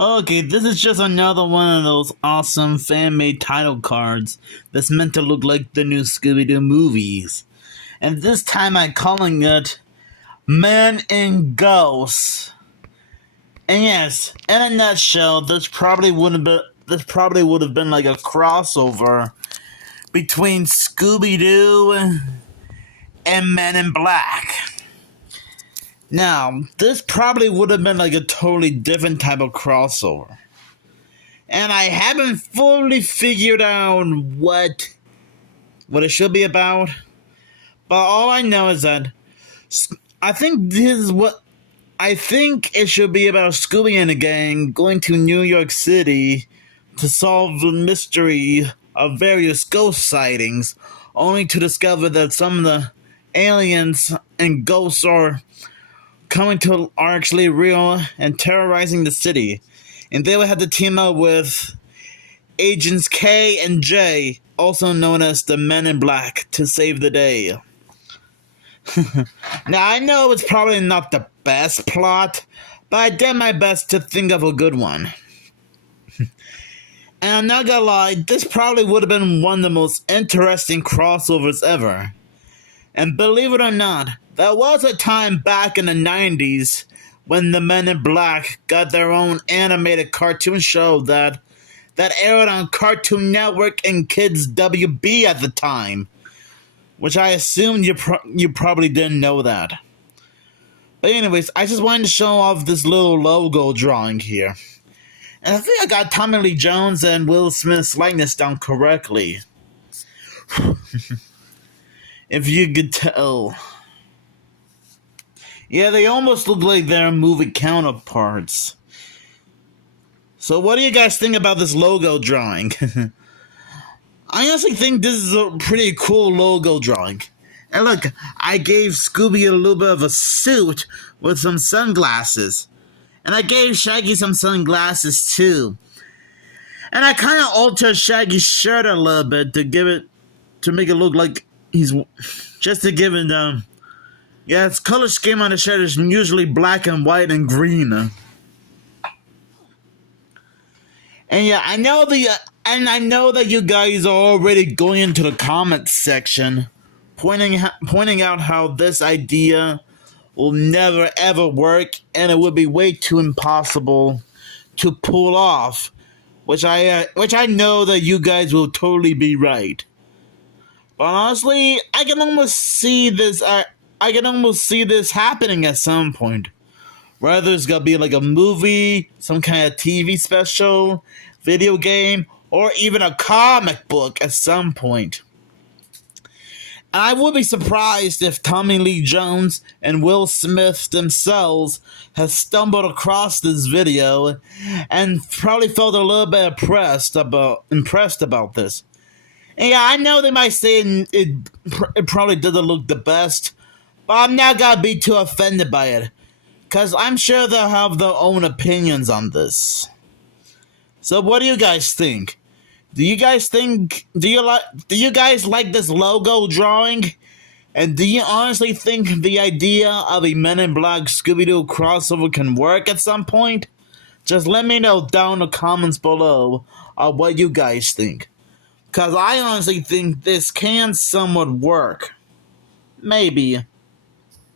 Okay, this is just another one of those awesome fan-made title cards that's meant to look like the new Scooby-Doo movies. And this time I'm calling it Man and Ghosts. And yes, in a nutshell, this probably would have been like a crossover between Scooby-Doo and Men in Black. Now, this probably would have been like a totally different type of crossover. And I haven't fully figured out what it should be about. But all I know is that I think this is what I think it should be about Scooby and the gang going to New York City to solve the mystery of various ghost sightings, only to discover that some of the aliens and ghosts are actually real and terrorizing the city. And they will have to team up with Agents K and J, also known as the Men in Black, to save the day. Now, I know it's probably not the best plot, but I did my best to think of a good one. And I'm not gonna lie, this probably would have been one of the most interesting crossovers ever. And believe it or not, there was a time back in the 90s when the Men in Black got their own animated cartoon show that aired on Cartoon Network and Kids WB at the time. Which I assume you probably didn't know that. But anyways, I just wanted to show off this little logo drawing here. And I think I got Tommy Lee Jones and Will Smith's likeness down correctly. If you could tell. Yeah, they almost look like their movie counterparts. So what do you guys think about this logo drawing? I honestly think this is a pretty cool logo drawing. And look, I gave Scooby a little bit of a suit with some sunglasses. And I gave Shaggy some sunglasses too. And I kind of altered Shaggy's shirt a little bit to make it look like he's, just to give it, yeah, its color scheme on the shirt is usually black and white and green. And yeah, I know that you guys are already going into the comments section, pointing out how this idea will never ever work, and it would be way too impossible to pull off. Which I know that you guys will totally be right. But honestly, I can almost see this. I can almost see this happening at some point. Whether it's gonna be like a movie, some kind of TV special, video game, or even a comic book at some point. And I would be surprised if Tommy Lee Jones and Will Smith themselves have stumbled across this video and probably felt a little bit impressed about this. And yeah, I know they might say it probably doesn't look the best, but I'm not gonna be too offended by it, because I'm sure they'll have their own opinions on this. So what do you guys think? Do you guys like this logo drawing? And do you honestly think the idea of a Men in Black Scooby-Doo crossover can work at some point? Just let me know down in the comments below what you guys think. Because I honestly think this can somewhat work. Maybe.